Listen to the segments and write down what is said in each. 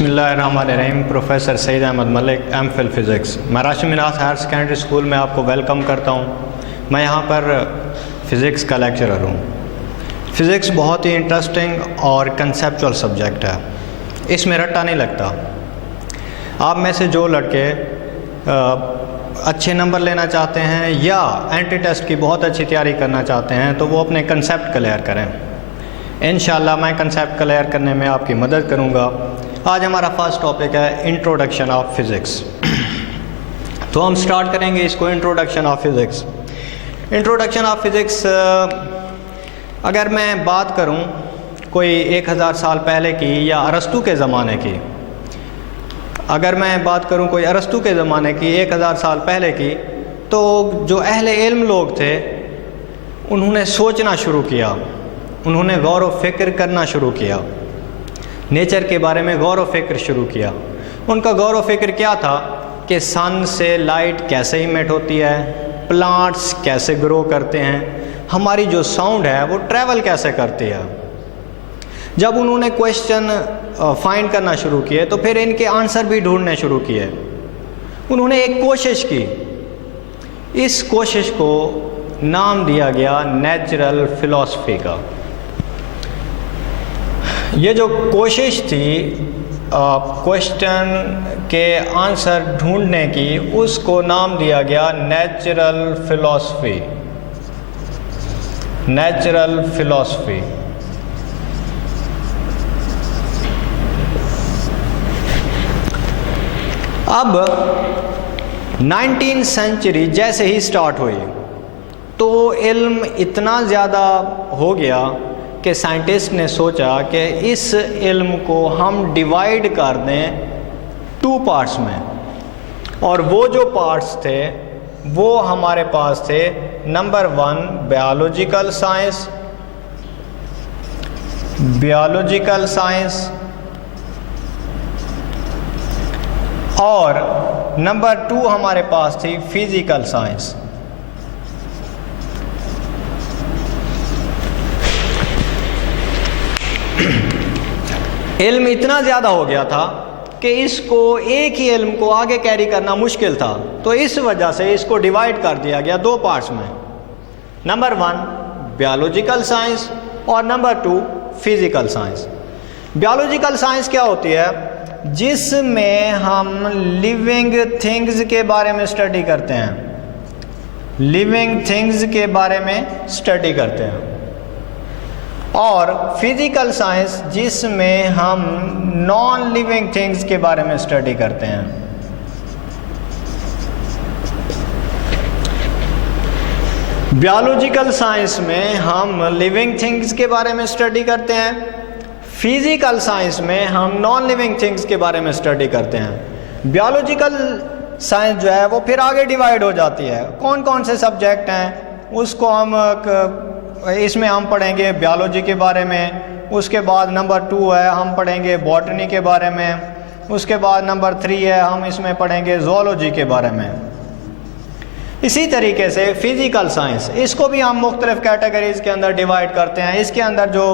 बिस्मिल्लाहिर्रहमानिर्रहीम। Professor Saeed Ahmed Malik, M Phil physics. मैं Rashid Minas higher secondary school में आपको वेलकम करता हूँ। मैं यहाँ पर फ़िज़िक्स का लेक्चरर हूँ। फ़िज़िक्स बहुत ही इंटरेस्टिंग और कंसेप्चुअल सब्जेक्ट है, इसमें रट्टा नहीं लगता। आप में से जो लड़के अच्छे नंबर लेना चाहते हैं या एंट्री टेस्ट की बहुत अच्छी तैयारी करना चाहते हैं तो वो अपने कंसेप्ट क्लियर करें। इंशाल्लाह मैं कंसेप्ट क्लियर करने में आपकी मदद करूँगा। आज हमारा फर्स्ट टॉपिक है इंट्रोडक्शन ऑफ फिज़िक्स। तो हम स्टार्ट करेंगे इसको, introduction of physics. Introduction of physics अगर मैं बात करूं कोई 1000 साल पहले की या अरस्तू के ज़माने की, अगर मैं बात करूं कोई अरस्तू के ज़माने की 1000 साल पहले की, तो जो अहले इल्म लोग थे उन्होंने सोचना शुरू किया, उन्होंने गौर व फिक्र करना शुरू किया, नेचर के बारे में गौर व फिक्र शुरू किया। उनका गौर व फिक्र क्या था कि सन से लाइट कैसे इमिट होती है, प्लांट्स कैसे ग्रो करते हैं, हमारी जो साउंड है वो ट्रैवल कैसे करती है। जब उन्होंने क्वेश्चन फाइंड करना शुरू किए तो फिर इनके आंसर भी ढूंढने शुरू किए। उन्होंने एक कोशिश की, इस कोशिश को नाम दिया गया नेचुरल फिलॉसफी का। ये जो कोशिश थी क्वेश्चन के आंसर ढूंढने की, उसको नाम दिया गया नेचुरल फिलॉसफी। Natural philosophy. अब 19वीं सेंचुरी जैसे ही स्टार्ट हुई तो इल्म इतना ज़्यादा हो गया कि साइंटिस्ट ने सोचा कि इस इल्म को हम डिवाइड कर दें 2 पार्ट्स में। और वो जो पार्ट्स थे वो हमारे पास थे, number 1 biological science, biological science, और नंबर 2 हमारे पास थी फिजिकल साइंस। इल्म इतना ज़्यादा हो गया था कि इसको एक ही इल्म को आगे कैरी करना मुश्किल था, तो इस वजह से इसको डिवाइड कर दिया गया 2 पार्ट्स में, नंबर 1 बायोलॉजिकल साइंस और number 2 physical science. Biological science क्या होती है? जिसमें हम लिविंग थिंग्स के बारे में स्टडी करते हैं, लिविंग थिंग्स के बारे में स्टडी करते हैं। और फिजिकल साइंस जिसमें हम नॉन लिविंग थिंग्स के बारे में स्टडी करते हैं। बायोलॉजिकल साइंस में हम लिविंग थिंग्स के बारे में स्टडी करते हैं, फिजिकल साइंस में हम नॉन लिविंग थिंग्स के बारे में स्टडी करते हैं। बायोलॉजिकल साइंस जो है वो फिर आगे डिवाइड हो जाती है। कौन कौन से सब्जेक्ट हैं उसको हम इसमें हम पढ़ेंगे बायोलॉजी के बारे में। उसके बाद नंबर 2 है हम पढ़ेंगे बॉटनी के बारे में। उसके बाद नंबर 3 है हम इसमें पढ़ेंगे ज़ूलॉजी के बारे में। इसी तरीके से फिजिकल साइंस, इसको भी हम मुख्तलिफ कैटेगरीज़ के अंदर डिवाइड करते हैं। इसके अंदर जो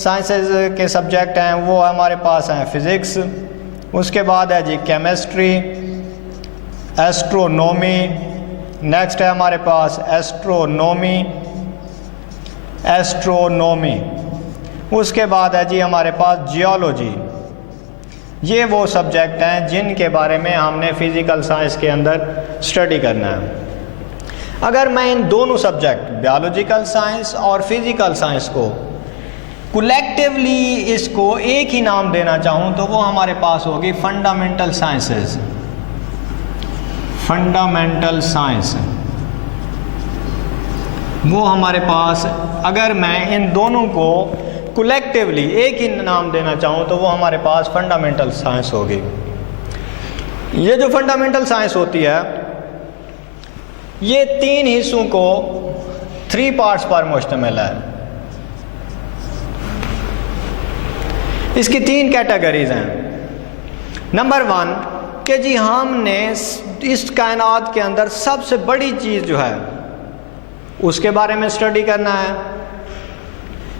साइंसेस के सब्जेक्ट हैं वो हमारे पास हैं फिज़िक्स, उसके बाद है जी केमिस्ट्री, एस्ट्रोनॉमी, नेक्स्ट है हमारे पास एस्ट्रोनॉमी, उसके बाद है जी हमारे पास जियोलॉजी। ये वो सब्जेक्ट हैं जिनके बारे में हमने फिजिकल साइंस के अंदर स्टडी करना है। अगर मैं इन दोनों सब्जेक्ट बायोलॉजिकल साइंस और फिजिकल साइंस को कलेक्टिवली इसको एक ही नाम देना चाहूँ तो वो हमारे पास होगी फंडामेंटल साइंसेस। फंडामेंटल साइंस वो हमारे पास, अगर मैं इन दोनों को कलेक्टिवली एक ही नाम देना चाहूँ तो वो हमारे पास फंडामेंटल साइंस होगी। ये जो फंडामेंटल साइंस होती है ये 3 हिस्सों को 3 पार्ट्स पर मुश्तमिल है। इसकी 3 कैटेगरीज हैं। नंबर 1 कि जी हमने इस कायनात के अंदर सबसे बड़ी चीज़ जो है उसके बारे में स्टडी करना है।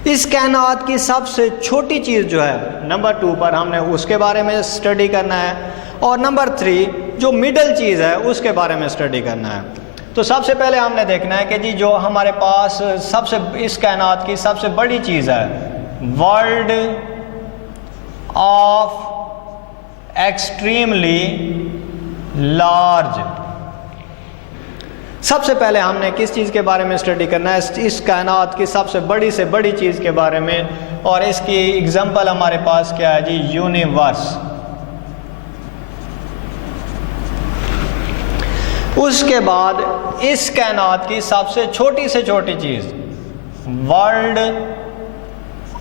इस कायनात की सबसे छोटी चीज़ जो है, नंबर 2 पर हमने उसके बारे में स्टडी करना है, और नंबर 3 जो मिडल चीज़ है उसके बारे में स्टडी करना है। तो सबसे पहले हमने देखना है कि जी जो हमारे पास सबसे इस कायनात की सबसे बड़ी चीज़ है, वर्ल्ड ऑफ एक्सट्रीमली लार्ज। सबसे पहले हमने किस चीज़ के बारे में स्टडी करना है? इस कायनात की सबसे बड़ी से बड़ी चीज़ के बारे में, और इसकी एग्जांपल हमारे पास क्या है जी? यूनिवर्स। उसके बाद इस कायनात की सबसे छोटी से छोटी चीज़, वर्ल्ड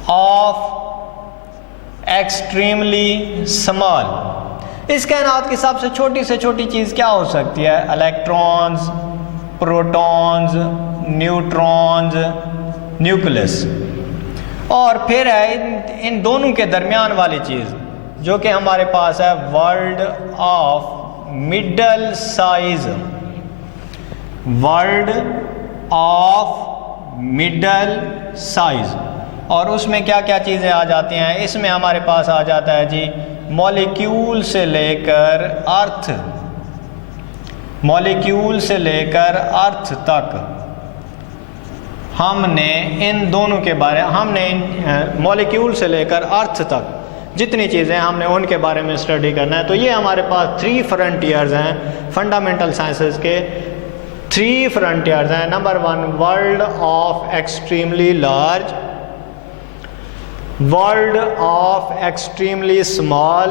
ऑफ एक्सट्रीमली स्मॉल। इस कायनात की सबसे छोटी से छोटी चीज़ क्या हो सकती है? Electrons, protons, neutrons, nucleus. और फिर है इन दोनों के दरमियान वाली चीज़ जो कि हमारे पास है, world of middle size. World of middle size. और उसमें क्या क्या चीज़ें आ जाती हैं? इसमें हमारे पास आ जाता है जी मॉलिक्यूल से लेकर अर्थ, मॉलिक्यूल से लेकर अर्थ तक। हमने इन दोनों के बारे, हमने इन मॉलिक्यूल से लेकर अर्थ तक जितनी चीज़ें हमने उनके बारे में स्टडी करना है। तो ये हमारे पास 3 फ्रंटियर्स हैं फंडामेंटल साइंसेस के। 3 फ्रंटियर्स हैं। Number 1 world of extremely large, world of extremely small,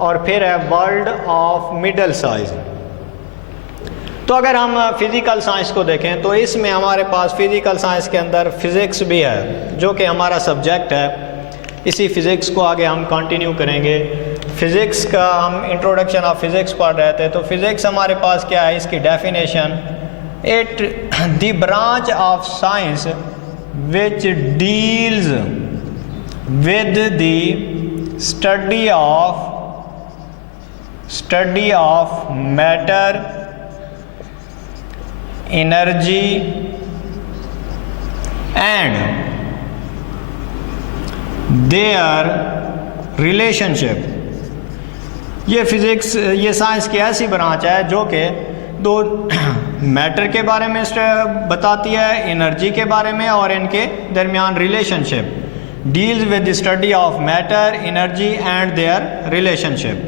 और फिर है वर्ल्ड ऑफ मिडल साइज। तो अगर हम फिज़िकल साइंस को देखें तो इसमें हमारे पास फिज़िकल साइंस के अंदर फिज़िक्स भी है जो कि हमारा सब्जेक्ट है। इसी फिज़िक्स को आगे हम कंटिन्यू करेंगे। फ़िज़िक्स का हम इंट्रोडक्शन ऑफ फिज़िक्स पढ़ रहे थे। तो फिज़िक्स हमारे पास क्या है? इसकी definition, it the branch of science which deals with the study of matter, energy and their relationship. ये फिज़िक्स, ये साइंस की ऐसी ब्रांच है जो कि दो मैटर के बारे में बताती है, एनर्जी के बारे में, और इनके दरमियान relationship. Deals with the study of matter, energy and their relationship.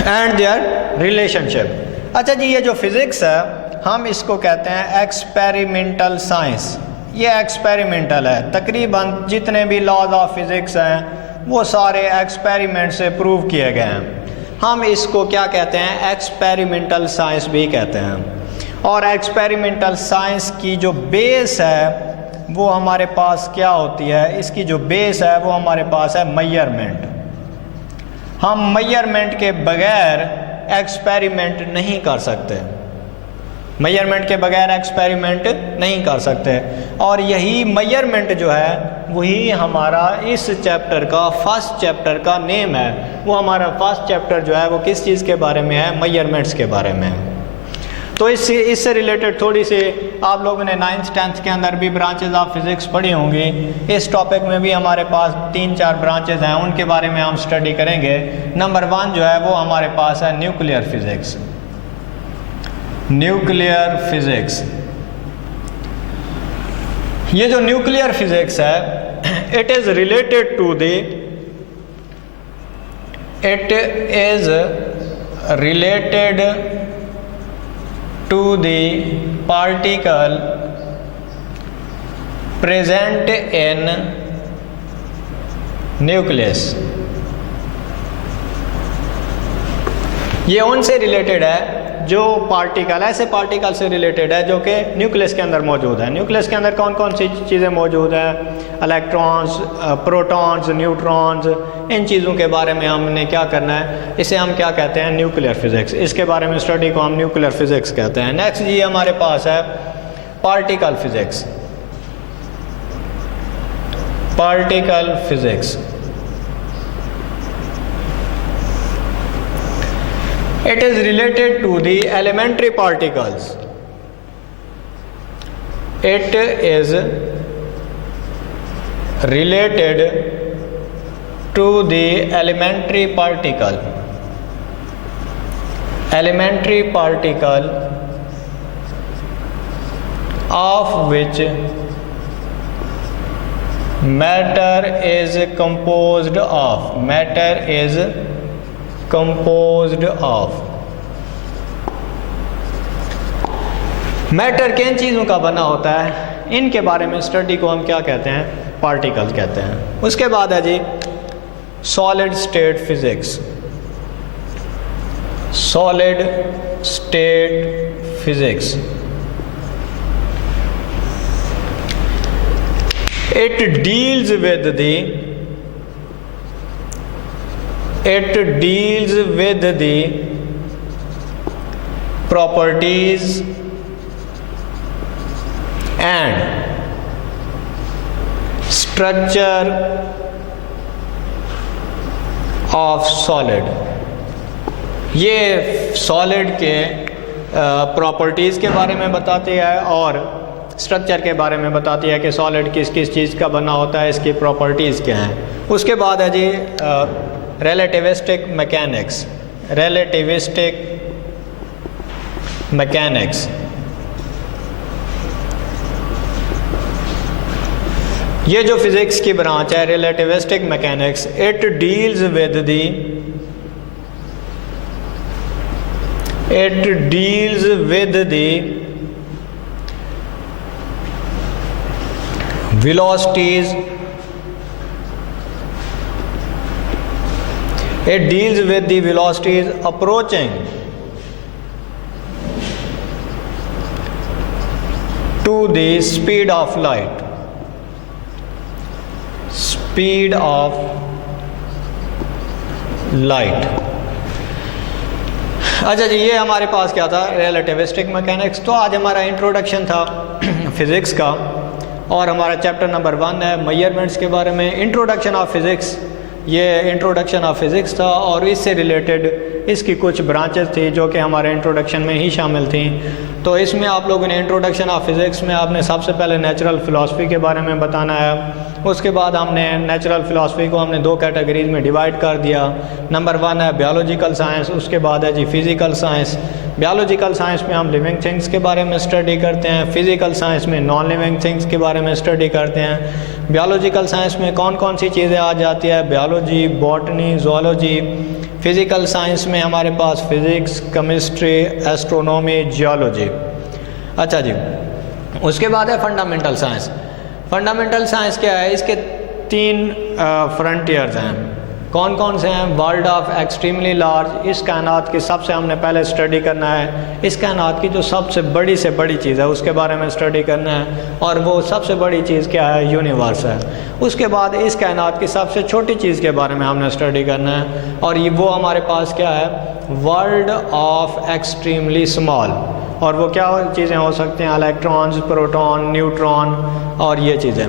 And their relationship. अच्छा जी, ये जो फिज़िक्स है हम इसको कहते हैं एक्सपेरिमेंटल साइंस। ये एक्सपेरिमेंटल है। तकरीबन जितने भी लॉज ऑफ फिज़िक्स हैं वो सारे एक्सपेरिमेंट से प्रूव किए गए हैं। हम इसको क्या कहते हैं? एक्सपेरिमेंटल साइंस भी कहते हैं। और एक्सपेरिमेंटल साइंस की जो बेस है वो हमारे पास क्या होती है? इसकी जो बेस है वो हमारे पास है मेजरमेंट। हम मेजरमेंट के बगैर एक्सपेरिमेंट नहीं कर सकते। मेजरमेंट के बगैर एक्सपेरिमेंट नहीं कर सकते। और यही मेजरमेंट जो है वही हमारा इस चैप्टर का, फर्स्ट चैप्टर का नेम है। वो हमारा फर्स्ट चैप्टर जो है वो किस चीज़ के बारे में है? मेजरमेंट्स के बारे में है। तो इससे रिलेटेड थोड़ी सी आप लोगों ने 9th 10th के अंदर भी ब्रांचेज ऑफ फिज़िक्स पढ़ी होंगी। इस टॉपिक में भी हमारे पास 3-4 ब्रांचेज हैं, उनके बारे में हम स्टडी करेंगे। नंबर 1 जो है वो हमारे पास है न्यूक्लियर फिज़िक्स। न्यूक्लियर फिज़िक्स, ये जो न्यूक्लियर फिज़िक्स है, it is related to the, it is related to the particle present in nucleus। ये उनसे रिलेटेड है जो पार्टिकल, ऐसे पार्टिकल से रिलेटेड है जो कि न्यूक्लियस के अंदर मौजूद है। न्यूक्लियस के अंदर कौन कौन सी चीज़ें मौजूद हैं? Electrons, protons, neutrons. इन चीज़ों के बारे में हमने क्या करना है? इसे हम क्या कहते हैं? Nuclear physics. इसके बारे में स्टडी को हम न्यूक्लियर फिज़िक्स कहते हैं। नेक्स्ट जी हमारे पास है particle physics. Particle physics, it is related to the elementary particles। It is related to the elementary particle of which matter is composed of। Matter किन चीज़ों का बना होता है, इनके बारे में स्टडी को हम क्या कहते हैं, पार्टिकल्स कहते हैं। उसके बाद है जी solid state physics. Solid state physics it deals with the properties and structure of solid। ये सॉलिड के प्रॉपर्टीज़ के बारे में बताती है और स्ट्रक्चर के बारे में बताती है कि सॉलिड किस किस चीज़ का बना होता है, इसकी प्रॉपर्टीज़ क्या हैं। उसके बाद है जी रिलेटिविस्टिक मैकेनिक्स। ये जो फिज़िक्स की ब्रांच है relativistic mechanics, it deals with the velocities। It deals with the velocities approaching to the speed of light। अच्छा जी, ये हमारे पास क्या था, रिलेटिविस्टिक मैकेनिक्स। तो आज हमारा इंट्रोडक्शन था फिज़िक्स का और हमारा चैप्टर नंबर 1 है मेजरमेंट्स के बारे में। इंट्रोडक्शन ऑफ फिज़िक्स, ये इंट्रोडक्शन ऑफ फिज़िक्स था और इससे रिलेटेड इसकी कुछ ब्रांचेस थी जो कि हमारे इंट्रोडक्शन में ही शामिल थी। तो इसमें आप लोगों ने इंट्रोडक्शन ऑफ फिज़िक्स में आपने सबसे पहले नेचुरल फ़िलासफ़ी के बारे में बताना है। उसके बाद हमने नेचुरल फ़िलासफ़ी को हमने 2 कैटेगरीज़ में डिवाइड कर दिया। नंबर 1 है बायोलॉजिकल साइंस, उसके बाद है जी फ़िज़िकल साइंस। बायोलॉजिकल साइंस में हम लिविंग थिंग्स के बारे में स्टडी करते हैं, फ़िज़िकल साइंस में नॉन लिविंग थिंग्स के बारे में स्टडी करते हैं। बायोलॉजिकल साइंस में कौन कौन सी चीज़ें आ जाती है, biology, botany, zoology. Physical science में हमारे पास फ़िज़िक्स, केमिस्ट्री, एस्ट्रोनॉमी, जियोलॉजी। अच्छा जी, उसके बाद है फंडामेंटल साइंस। फंडामेंटल साइंस क्या है, इसके 3 फ्रंटियर्स हैं। कौन कौन से हैं, वर्ल्ड ऑफ एक्सट्रीमली लार्ज, इस कायनात की सबसे हमने पहले स्टडी करना है। इस कायनात की जो सबसे बड़ी से बड़ी चीज़ है उसके बारे में स्टडी करना है, और वो सबसे बड़ी चीज़ क्या है, यूनिवर्स है। उसके बाद इस कायनात की सबसे छोटी चीज़ के बारे में हमने स्टडी करना है, और ये वो हमारे पास क्या है, वर्ल्ड ऑफ एक्सट्रीमली स्मॉल। और वो क्या चीज़ें हो सकती हैं, इलेक्ट्रॉन्स, प्रोटॉन, न्यूट्रॉन और ये चीज़ें।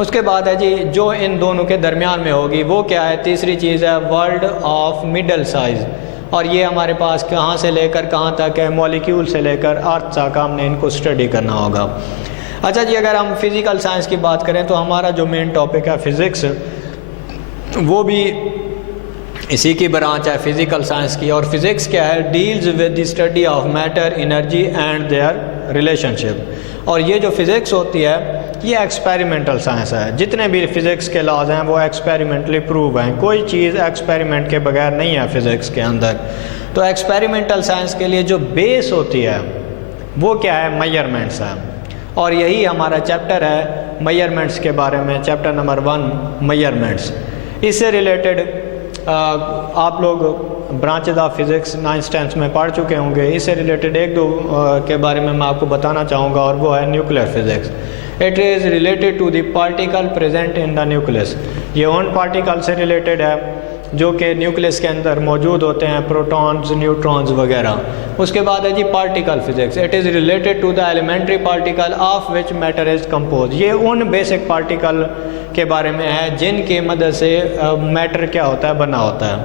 उसके बाद है जी जो इन दोनों के दरमियान में होगी वो क्या है, तीसरी चीज़ है वर्ल्ड ऑफ मिडल साइज़। और ये हमारे पास कहाँ से लेकर कहाँ तक है, मॉलिक्यूल से लेकर अर्थ तक हमने इनको स्टडी करना होगा। अच्छा जी, अगर हम फिज़िकल साइंस की बात करें तो हमारा जो मेन टॉपिक है फ़िज़िक्स, वो भी इसी की ब्रांच है फ़िज़िकल साइंस की। और फिज़िक्स क्या है, deals with the study of matter, energy and their relationship. और ये जो फ़िज़िक्स होती है ये एक्सपेरिमेंटल साइंस है। जितने भी फ़िज़िक्स के लॉज हैं वो एक्सपेरिमेंटली प्रूव हैं, कोई चीज़ एक्सपेरिमेंट के बगैर नहीं है फ़िज़िक्स के अंदर। तो एक्सपेरिमेंटल साइंस के लिए जो बेस होती है वो क्या है, मेजरमेंट्स है। और यही हमारा चैप्टर है मेजरमेंट्स के बारे में, चैप्टर नंबर 1 मेजरमेंट्स। इससे रिलेटेड आप लोग branches of physics 9th 10th में पढ़ चुके होंगे। इससे रिलेटेड 1-2 के बारे में मैं आपको बताना चाहूँगा, और वो है nuclear physics. It is related to the particle present in the nucleus. ये उन पार्टिकल से रिलेटेड है जो कि न्यूक्लियस के अंदर मौजूद होते हैं, प्रोटॉन्स, न्यूट्रॉन्स वगैरह। उसके बाद है जी particle physics. It is related to the elementary particle of which matter is compose. ये उन बेसिक पार्टिकल के बारे में है जिनकी मदद से मैटर क्या होता है, बना होता है।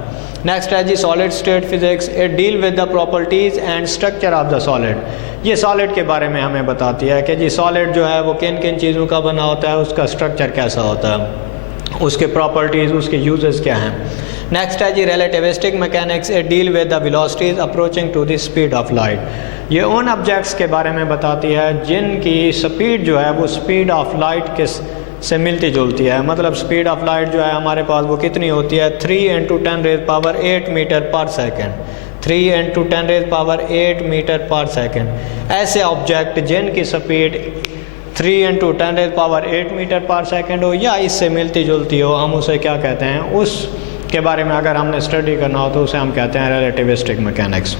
नेक्स्ट है जी solid state physics, it deal with the properties and structure of the solid. ये सॉलिड के बारे में हमें बताती है कि जी सॉलिड जो है वो किन किन चीज़ों का बना होता है, उसका स्ट्रक्चर कैसा होता है, उसके प्रॉपर्टीज़, उसके यूजेस क्या हैं। नेक्स्ट है जी relativistic mechanics, it deal with the velocities approaching to the speed of light. ये उन ऑब्जेक्ट्स के बारे में बताती है जिनकी स्पीड जो है वो स्पीड ऑफ लाइट के से मिलती जुलती है। मतलब स्पीड ऑफ लाइट जो है हमारे पास वो कितनी होती है, 3 × 10⁸ मीटर पर सेकेंड, 3 × 10⁸ मीटर पर सेकेंड। ऐसे ऑब्जेक्ट जिनकी स्पीड 3 × 10⁸ मीटर पर सेकेंड हो या इससे मिलती जुलती हो, हम उसे क्या कहते हैं, उस के बारे में अगर हमने स्टडी करना हो तो उसे हम कहते हैं रिलेटिविस्टिक मैकेनिक्स।